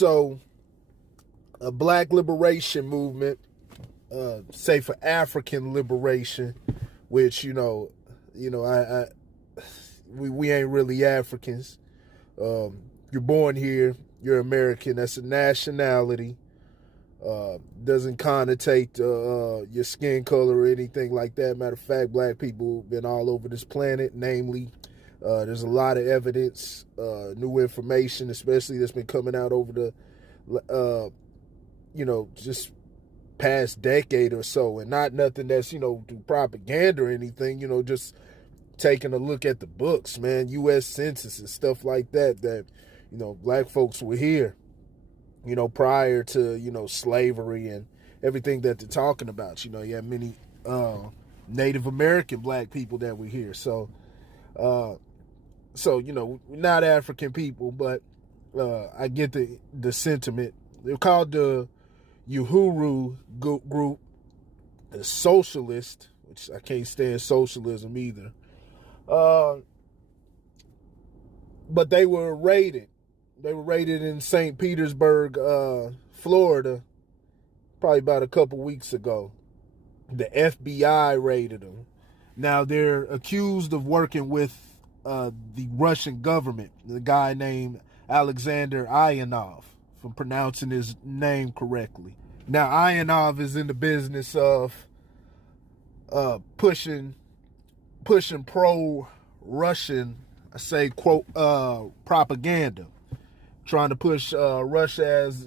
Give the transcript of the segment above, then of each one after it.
So a black liberation movement, say for African liberation, which we ain't really Africans. You're born here, you're American. That's a nationality. Doesn't connotate your skin color or anything like that. Matter of fact, black people have been all over this planet. Namely, there's a lot of evidence, new information, especially that's been coming out over the, just past decade or so, and not nothing that's through propaganda or anything. Just taking a look at the books, man, U.S. Census and stuff like that. That black folks were here, prior to, slavery and everything that they're talking about. You have many Native American black people that were here. So, we're not African people, but I get the sentiment. They're called the Uhuru group, the socialist, which I can't stand socialism either. But they were raided. They were raided in St. Petersburg, Florida, probably about a couple weeks ago. The FBI raided them. Now they're accused of working with the Russian government. The guy named Alexander Ionov, if I'm pronouncing his name correctly. Now Ionov is in the business of pushing pro-Russian, I say, quote, propaganda, trying to push Russia as,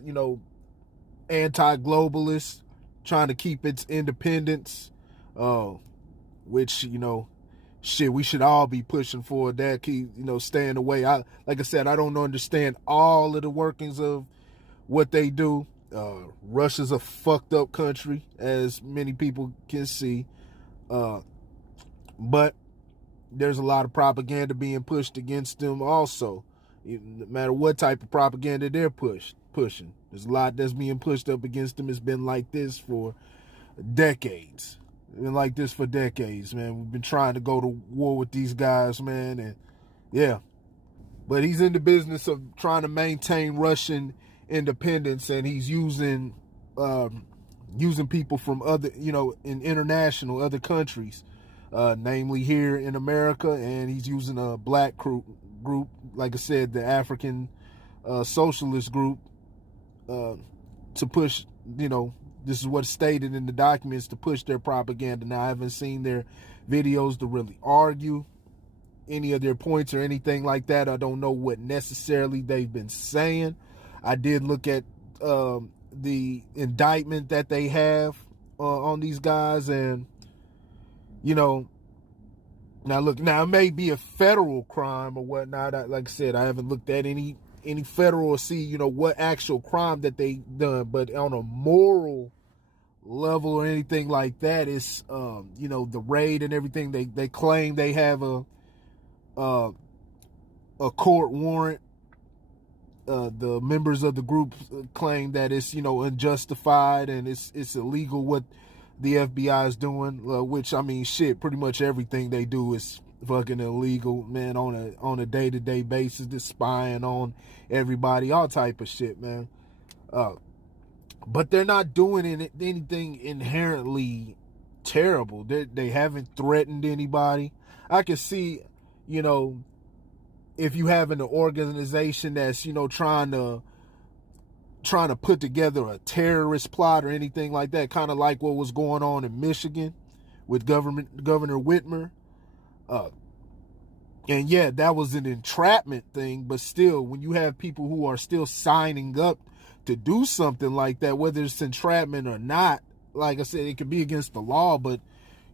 anti-globalist, trying to keep its independence, which, we should all be pushing for that, keep, staying away. Like I said, I don't understand all of the workings of what they do. Russia's a fucked up country, as many people can see. But there's a lot of propaganda being pushed against them also. No matter what type of propaganda they're pushing. There's a lot that's being pushed up against them. It's been like this for decades. It's been like this for decades, man. We've been trying to go to war with these guys, man, and yeah. But he's in the business of trying to maintain Russian independence, and he's using people from other, in international, other countries, namely here in America, and he's using a black group, like I said, the African socialist group, to push, this is what's stated in the documents, to push their propaganda. Now, I haven't seen their videos to really argue any of their points or anything like that. I don't know what necessarily they've been saying. I did look at the indictment that they have on these guys, and now it may be a federal crime or whatnot. Like I said, I haven't looked at any federal or see what actual crime that they done, but on a moral level or anything like that, it's the raid and everything. They claim they have a court warrant. The members of the group claim that it's unjustified and it's illegal what the FBI is doing, which, I mean, shit, pretty much everything they do is fucking illegal, man, on a day-to-day basis. They're spying on everybody, all type of shit, man. But they're not doing anything inherently terrible. They haven't threatened anybody. I can see, if you have an organization that's, trying to put together a terrorist plot or anything like that, kind of like what was going on in Michigan with Governor Whitmer. And yeah, that was an entrapment thing, but still, when you have people who are still signing up to do something like that, whether it's entrapment or not, like I said, it could be against the law, but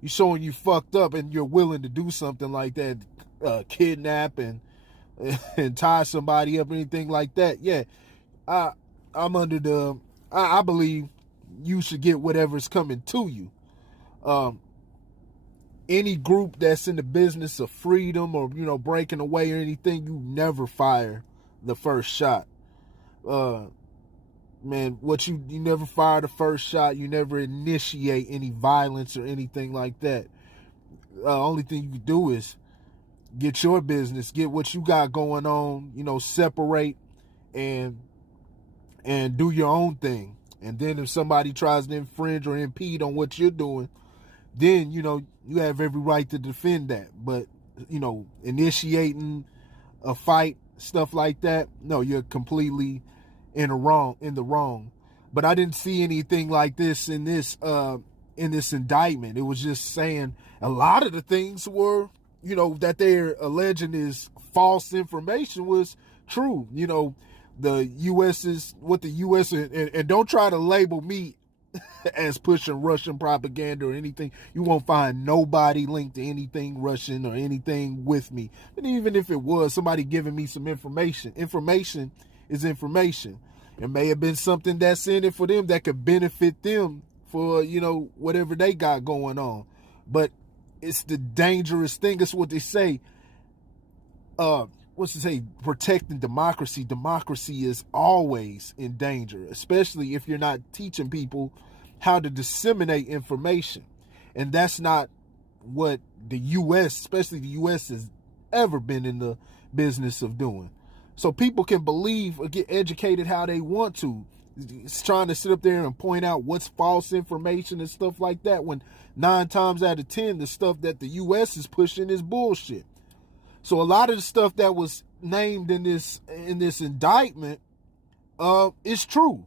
you're showing you fucked up and you're willing to do something like that, kidnap and tie somebody up, anything like that. Yeah, I'm under I believe you should get whatever's coming to you. Any group that's in the business of freedom or, breaking away or anything, you never fire the first shot. Man, you never fire the first shot. You never initiate any violence or anything like that. Only thing you can do is get your business, get what you got going on, separate and and do your own thing. And then if somebody tries to infringe or impede on what you're doing, then, you know, you have every right to defend that. But, you know, initiating a fight, stuff like that, no, you're completely in the wrong. But I didn't see anything like this in this indictment. It was just saying a lot of the things were, you know, that they're alleging is false information was true. You know, the U.S. is what the U.S. and don't try to label me as pushing Russian propaganda or anything. You won't find nobody linked to anything Russian or anything with me. And even if it was somebody giving me some information is information. It may have been something that's in it for them that could benefit them for, you know, whatever they got going on. But it's the dangerous thing. It's what they say. Protecting democracy. Democracy is always in danger, especially if you're not teaching people how to disseminate information. And that's not what the U.S., especially the U.S., has ever been in the business of doing. So people can believe or get educated how they want to. It's trying to sit up there and point out what's false information and stuff like that, when 9 times out of 10, the stuff that the U.S. is pushing is bullshit. So a lot of the stuff that was named in this indictment is true.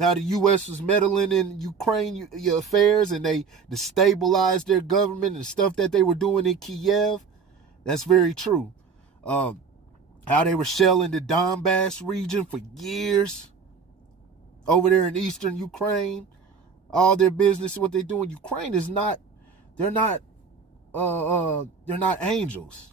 How the U.S. was meddling in Ukraine affairs and they destabilized their government and stuff that they were doing in Kiev. That's very true. How they were shelling the Donbass region for years over there in eastern Ukraine. All their business, what they do in Ukraine is not, they're not angels.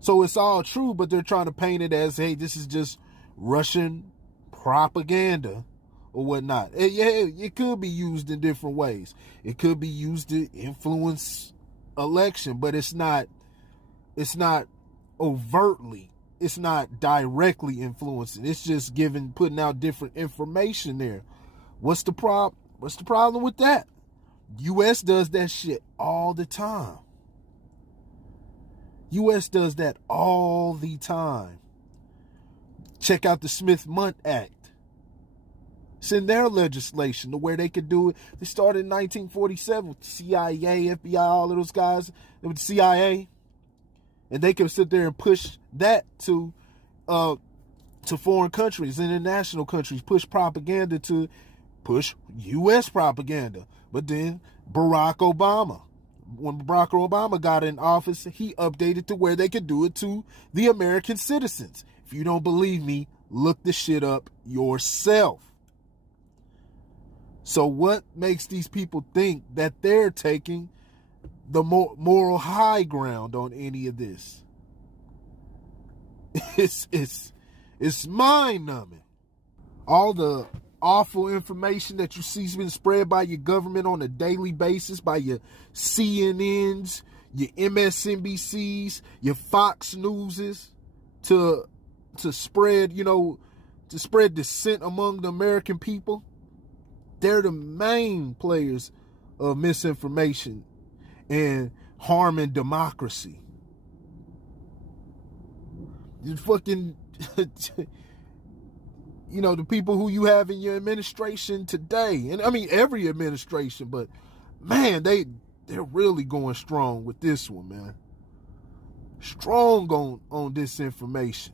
So it's all true, but they're trying to paint it as, hey, this is just Russian propaganda or whatnot. It could be used in different ways. It could be used to influence election, but it's not overtly, it's not directly influencing. It's just putting out different information there. What's the problem with that? U.S. does that shit all the time. U.S. does that all the time. Check out the Smith-Mundt Act. It's in their legislation to where they could do it. They started in 1947 with the CIA, FBI, all of those guys with the CIA. And they can sit there and push that to foreign countries, international countries, push propaganda to push U.S. propaganda. But then when Barack Obama got in office, he updated to where they could do it to the American citizens. If you don't believe me, look this shit up yourself. So what makes these people think that they're taking the moral high ground on any of this? It's mind-numbing. All the awful information that you see has been spread by your government on a daily basis, by your CNNs, your MSNBCs, your Fox Newses, to spread, to spread dissent among the American people. They're the main players of misinformation and harming democracy. You fucking the people who you have in your administration today, and I mean every administration, but man, they're really going strong with this one, man. Strong on disinformation.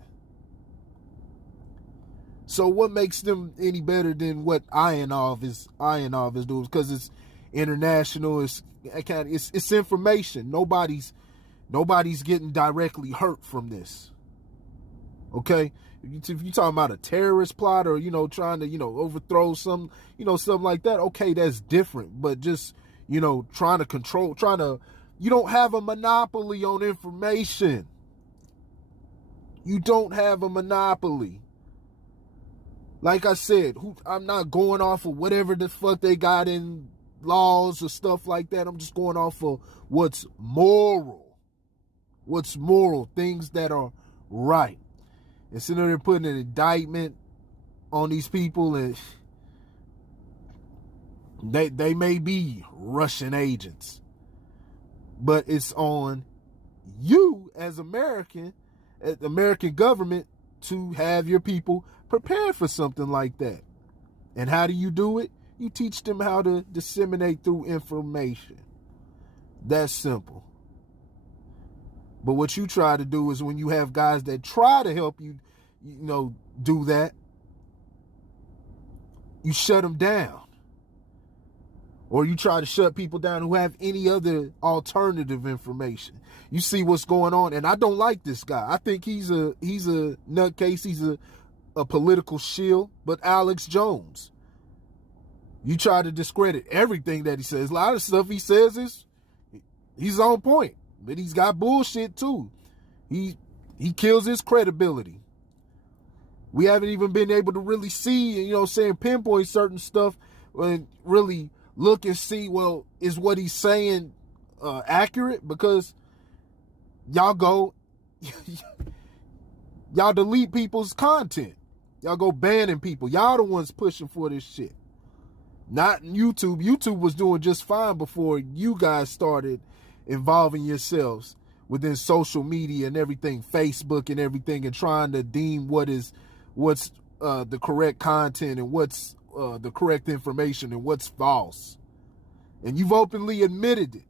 So what makes them any better than what INOV is doing? Because it's international, it's information. Nobody's getting directly hurt from this. Okay? If you're talking about a terrorist plot or, trying to, overthrow something like that, okay, that's different. But just, trying to, you don't have a monopoly on information. You don't have a monopoly. Like I said, I'm not going off of whatever the fuck they got in laws or stuff like that. I'm just going off of what's moral. What's moral, things that are right. Instead of them putting an indictment on these people, and they may be Russian agents, but it's on you as American government to have your people prepared for something like that. And how do you do it? You teach them how to disseminate through information. That's simple. But what you try to do is when you have guys that try to help you, do that, you shut them down. Or you try to shut people down who have any other alternative information. You see what's going on, and I don't like this guy. I think he's a nutcase. He's a political shill. But Alex Jones, you try to discredit everything that he says. A lot of stuff he says he's on point, but he's got bullshit too. He kills his credibility. We haven't even been able to really see, pinpoint certain stuff and really look and see, well, is what he's saying accurate? Because y'all delete people's content. Y'all go banning people. Y'all the ones pushing for this shit. Not YouTube. YouTube was doing just fine before you guys started involving yourselves within social media and everything, Facebook and everything, and trying to deem what's the correct content and what's the correct information and what's false. And you've openly admitted it.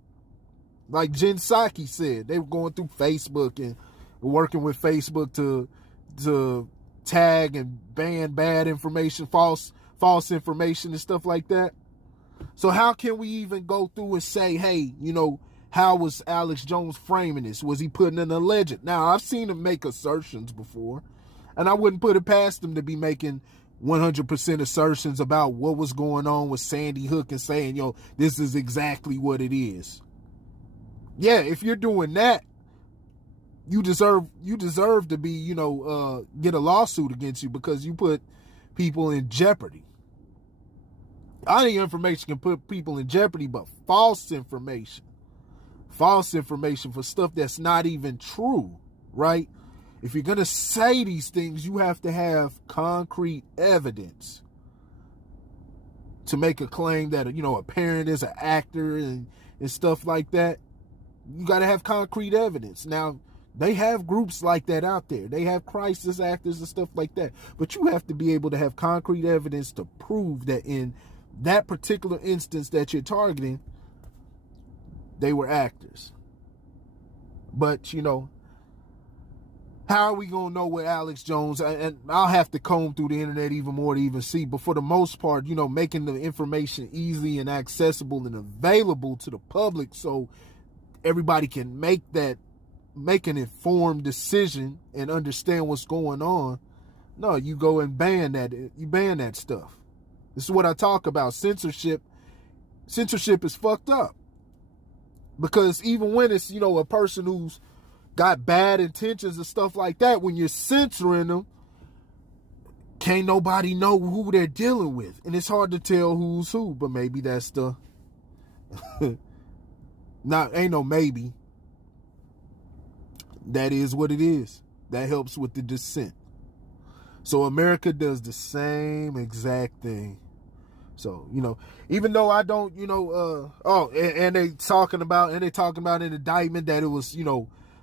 Like Jen Psaki said, they were going through Facebook and working with Facebook to tag and ban bad information, false information and stuff like that. So how can we even go through and say, hey, how was Alex Jones framing this? Was he putting an alleged? Now, I've seen him make assertions before, and I wouldn't put it past him to be making 100% assertions about what was going on with Sandy Hook and saying, this is exactly what it is. Yeah, if you're doing that, you deserve to be, get a lawsuit against you because you put people in jeopardy. Any information can put people in jeopardy, but false information for stuff that's not even true, right? If you're going to say these things, you have to have concrete evidence to make a claim that, a parent is an actor and stuff like that. You got to have concrete evidence. Now, they have groups like that out there. They have crisis actors and stuff like that. But you have to be able to have concrete evidence to prove that in that particular instance that you're targeting, they were actors. But, how are we going to know what Alex Jones, and I'll have to comb through the internet even more to even see, but for the most part, making the information easy and accessible and available to the public so everybody can make an informed decision and understand what's going on. No, you go and ban that stuff. This is what I talk about. Censorship is fucked up. Because even when it's, a person who's got bad intentions and stuff like that, when you're censoring them, can't nobody know who they're dealing with. And it's hard to tell who's who, but maybe that's the ain't no maybe. That is what it is. That helps with the dissent. So America does the same exact thing. So, even though I don't, and they talking about an indictment that it was,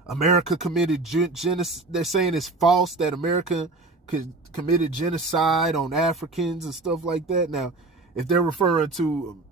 America committed genocide. They're saying it's false that America committed genocide on Africans and stuff like that. Now, if they're referring to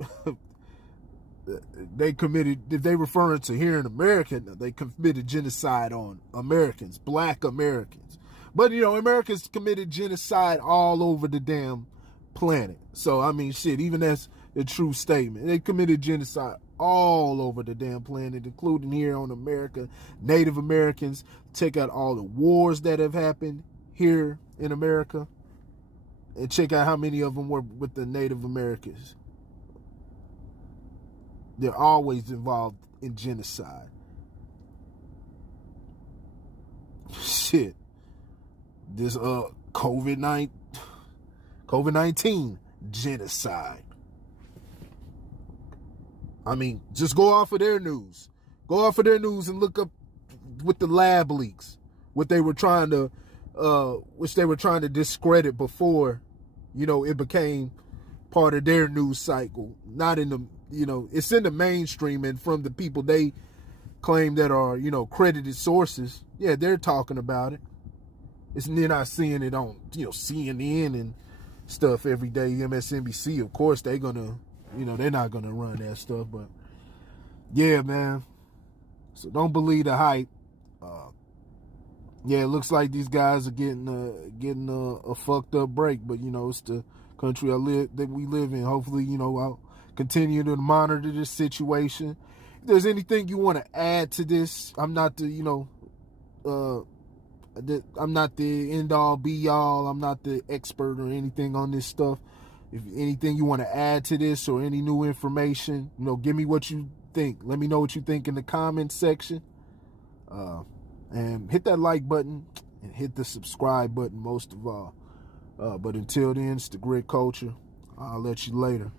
if they referring to here in America, they committed genocide on Americans, black Americans. But, America's committed genocide all over the damn planet. So, I mean, shit, even that's a true statement. They committed genocide all over the damn planet, including here on America. Native Americans, check out all the wars that have happened here in America, and check out how many of them were with the Native Americans. They're always involved in genocide. Shit. This COVID-19 genocide. I mean, just go off of their news. Go off of their news and look up with the lab leaks, which they were trying to discredit before, it became part of their news cycle. Not in the, it's in the mainstream, and from the people they claim that are, credited sources. Yeah, they're talking about it. they're not seeing it on, CNN and stuff every day, MSNBC. Of course, they're not gonna run that stuff. But yeah, man. So don't believe the hype. Yeah, it looks like these guys are getting a fucked up break, but it's the country that we live in. Hopefully, I'll continue to monitor this situation. If there's anything you want to add to this, I'm not the I'm not the end all be all. I'm not the expert or anything on this stuff. If anything you want to add to this or any new information, give me what you think. Let me know what you think in the comments section. And hit that like button and hit the subscribe button most of all. But until then, it's the Grit Culture. I'll let you later.